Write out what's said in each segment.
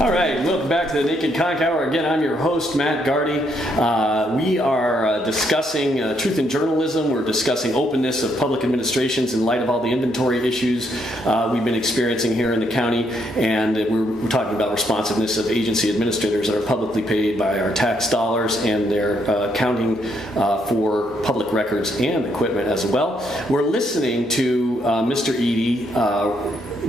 All right, welcome back to the Naked Conch Hour. Again, I'm your host, Matt Gardi. We are discussing truth in journalism. We're discussing openness of public administrations in light of all the inventory issues we've been experiencing here in the county. And we're talking about responsiveness of agency administrators that are publicly paid by our tax dollars, and they're accounting for public records and equipment as well. We're listening to Mr. Eadie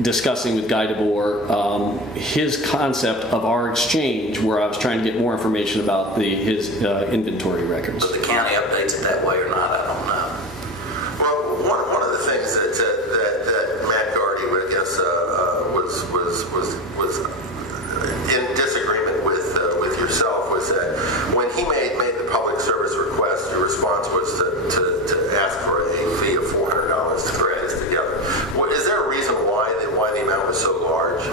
discussing with Guy DeBoer his concept of our exchange, where I was trying to get more information about his inventory records. But the county updates it that way or not, I don't know. Well, one of the things that Matt Gardi, I guess, was in disagreement with yourself was that when he made the public service request, your response was to ask for a fee of $400 to thread this together. Is there a reason why the amount was so large?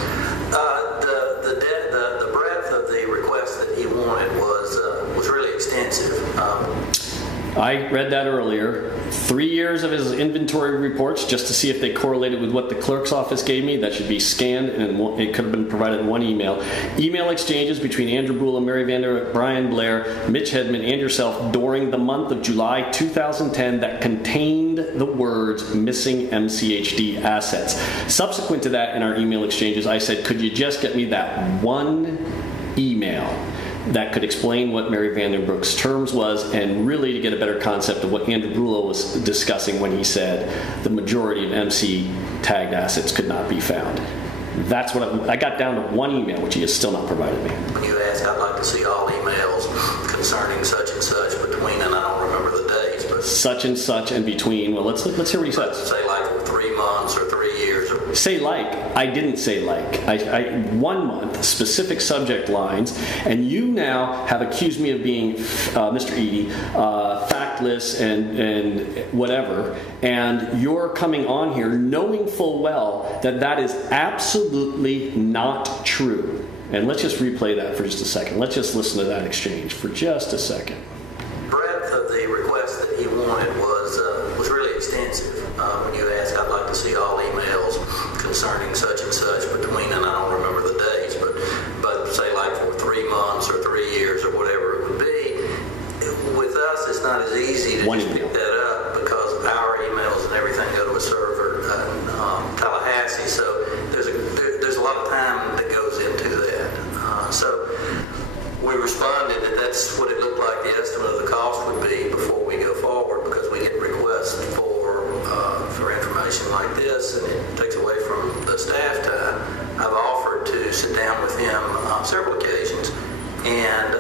The breadth of the request that he wanted was really extensive. I read that earlier. 3 years of his inventory reports just to see if they correlated with what the clerk's office gave me. That should be scanned, and it could have been provided in one email. Email exchanges between Andrew Bula, Mary Vander, Brian Blair, Mitch Hedman, and yourself during the month of July 2010 that contained the words missing MCHD assets. Subsequent to that, in our email exchanges, I said, could you just get me that one email that could explain what Mary Vandenbroek's terms was, and really to get a better concept of what Andrew Brullo was discussing when he said the majority of MC tagged assets could not be found. That's what I got down to one email, which he has still not provided me. When you ask, I'd like to see all emails concerning such and such between, and I don't remember the days, but such and such and between. Well, let's hear what he says. Say like for 3 months or 3 years. Or say like. I didn't say like. I 1 month, specific subject lines, and you now have accused me of being Mr. Eadie, factless and whatever, and you're coming on here knowing full well that is absolutely not true. And let's just replay that for just a second. Let's just listen to that exchange for just a second. Breadth of the request that he wanted was really extensive. When you ask, I'd like to see all emails concerning such and such between, and I don't remember the days, but say like for 3 months or 3 years or whatever it would be. With us, it's not as easy to just pick that up because our emails and everything go to a server in Tallahassee. So there's a lot of time that goes into that. So we responded that that's what it looked like the estimate of the cost would be before we go forward, because we get requests for information like this, and it takes away from the staff time. I've offered to sit down with him on several occasions and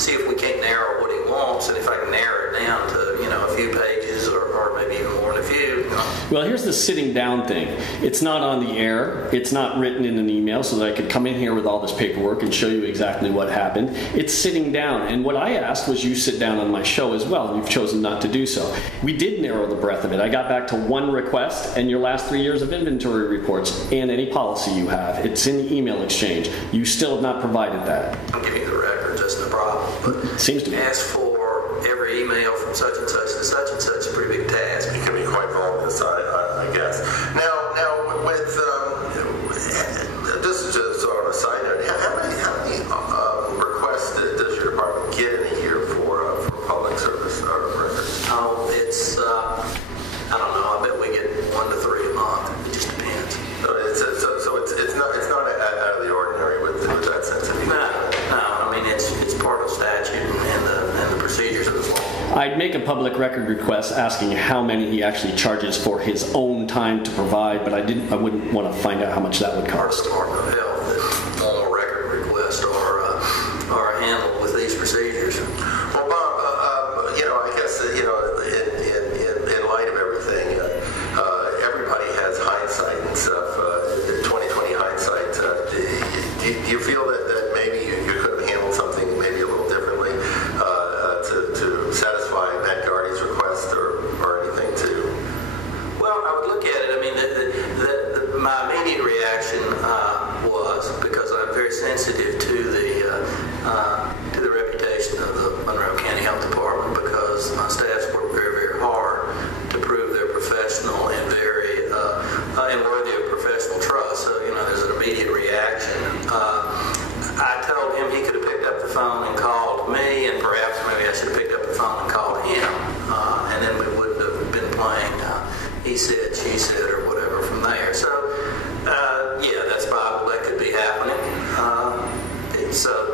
see if we can't narrow what he wants, and if I can narrow it down to a few pages or maybe even more than a few. Well, here's the sitting down thing. It's not on the air. It's not written in an email so that I could come in here with all this paperwork and show you exactly what happened. It's sitting down. And what I asked was you sit down on my show as well, and you've chosen not to do so. We did narrow the breadth of it. I got back to one request and your last 3 years of inventory reports and any policy you have. It's in the email exchange. You still have not provided that. I'm giving you the records. That's no problem. But it seems to be. Ask for every email from such and such to such and such is a pretty big task. It can be quite voluminous, I guess. Now, with this is just sort of a side note. How many requests does your department get in a year for public service records? Oh, it's I don't know. I bet we get 1 to 3 a month. It just depends. So it's not out of the ordinary with that sense of No. I mean it's part of statute and the procedures of the law. I'd make a public record request asking how many he actually charges for his own time to provide, but I wouldn't want to find out how much that would cost. Department of Health, that formal record requests are handled with these procedures. Well, Bob, I guess in light of everything, everybody has hindsight and stuff. 2020 hindsight. Do you feel that maybe you could have handled something maybe a little differently to satisfy Matt Gardi's request or anything too? Well, I would look at it. I mean, my immediate reaction was he said, she said, or whatever from there. So, yeah, that's possible. That could be happening.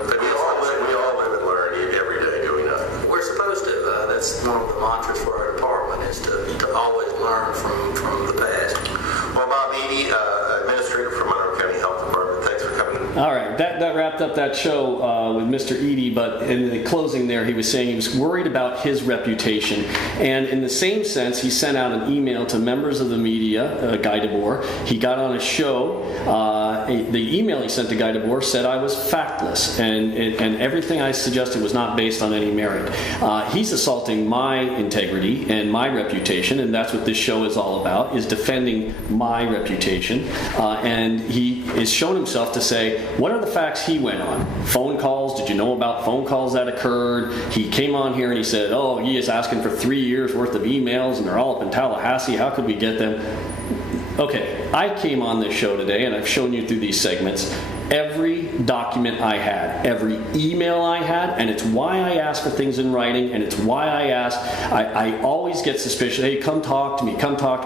But We all live and learn every day, do we not? we're supposed to. That's one of the mantras for our department, is to always learn from the past. Well, Bob Eadie, administrator for Monroe County Health Department, thanks for coming. All right, that wrapped up that show with Mr. Eadie, but in the closing there, he was saying he was worried about his reputation. And in the same sense, he sent out an email to members of the media, Guy DeBoer. He got on a show. The email he sent to Guy DeBoer said I was factless, and everything I suggested was not based on any merit. He's assaulting my integrity and my reputation, and that's what this show is all about, is defending my reputation. And he has shown himself to say, what are the facts he went on? Phone calls, did you know about phone calls that occurred? He came on here and he said, oh, he is asking for 3 years worth of emails and they're all up in Tallahassee, how could we get them? Okay, I came on this show today and I've shown you through these segments every document I had, every email I had, and it's why I ask for things in writing, and it's why I always get suspicious. Hey, come talk to me.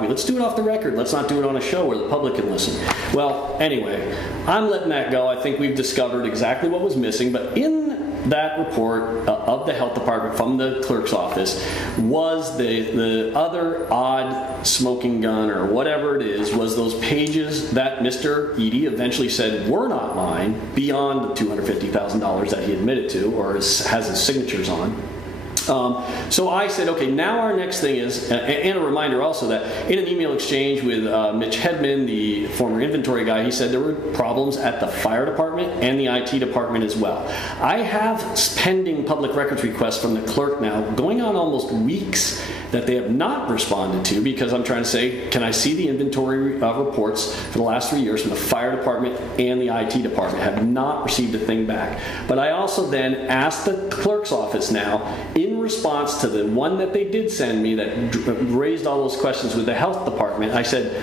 Let's do it off the record. Let's not do it on a show where the public can listen. Well, anyway, I'm letting that go. I think we've discovered exactly what was missing, but in that report of the health department from the clerk's office was the other odd smoking gun or whatever it is, was those pages that Mr. Eadie eventually said were not mine, beyond the $250,000 that he admitted to or has his signatures on. So I said, okay, now our next thing is, and a reminder also that in an email exchange with Mitch Hedman, the former inventory guy, he said there were problems at the fire department and the IT department as well. I have pending public records requests from the clerk now, going on almost weeks, that they have not responded to, because I'm trying to say, can I see the inventory reports for the last 3 years from the fire department and the IT department? I have not received a thing back. But I also then asked the clerk's office now, in response to the one that they did send me that raised all those questions with the health department, I said,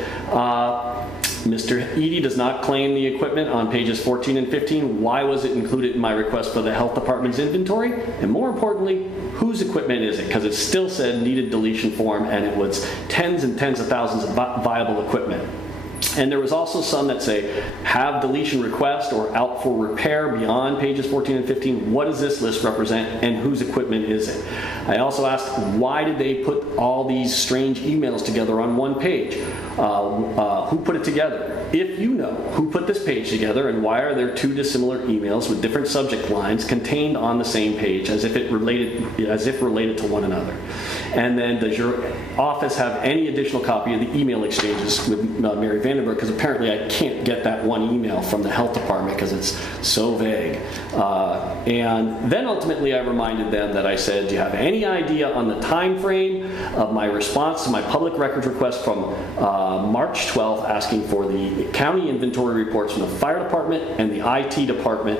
Mr. Eadie does not claim the equipment on pages 14 and 15. Why was it included in my request for the health department's inventory? And more importantly, whose equipment is it? Because it still said needed deletion form, and it was tens and tens of thousands of viable equipment. And there was also some that say, have deletion request or out for repair beyond pages 14 and 15. What does this list represent and whose equipment is it? I also asked, why did they put all these strange emails together on one page? Who put it together? If you know who put this page together, and why are there two dissimilar emails with different subject lines contained on the same page as if related to one another? And then does your office have any additional copy of the email exchanges with Mary Vandenberg? Because apparently I can't get that one email from the health department because it's so vague. And then ultimately I reminded them that I said, do you have any idea on the time frame of my response to my public records request from March 12th, asking for the county inventory reports from the fire department and the IT department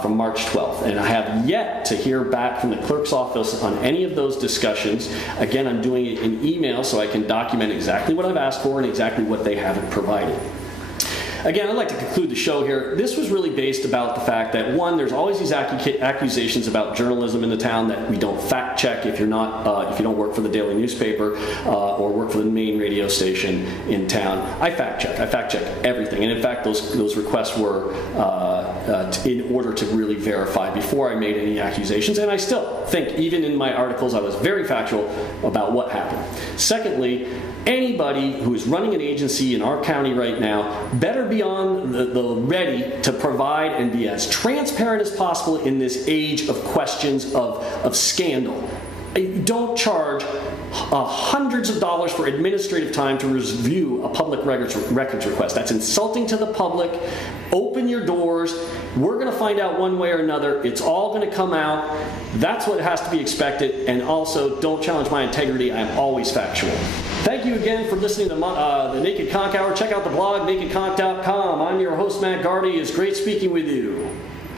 from March 12th? And I have yet to hear back from the clerk's office on any of those discussions. Again, I'm doing it in email so I can document exactly what I've asked for and exactly what they haven't provided. Again, I'd like to conclude the show here. This was really based about the fact that, one, there's always these accusations about journalism in the town that we don't fact check if you're not, if you don't work for the daily newspaper or work for the main radio station in town. I fact check. I fact check everything, and in fact, those requests were in order to really verify before I made any accusations. And I still think, even in my articles, I was very factual about what happened. Secondly, anybody who is running an agency in our county right now better be on the ready to provide and be as transparent as possible in this age of questions of scandal. Don't charge hundreds of dollars for administrative time to review a public records request. That's insulting to the public. Open your doors. We're going to find out one way or another. It's all going to come out. That's what has to be expected. And also, don't challenge my integrity. I'm always factual. Thank you again for listening to the Naked Conch Hour. Check out the blog, nakedconch.com. I'm your host, Matt Gardi. It's great speaking with you.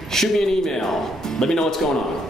Shoot me an email. Let me know what's going on.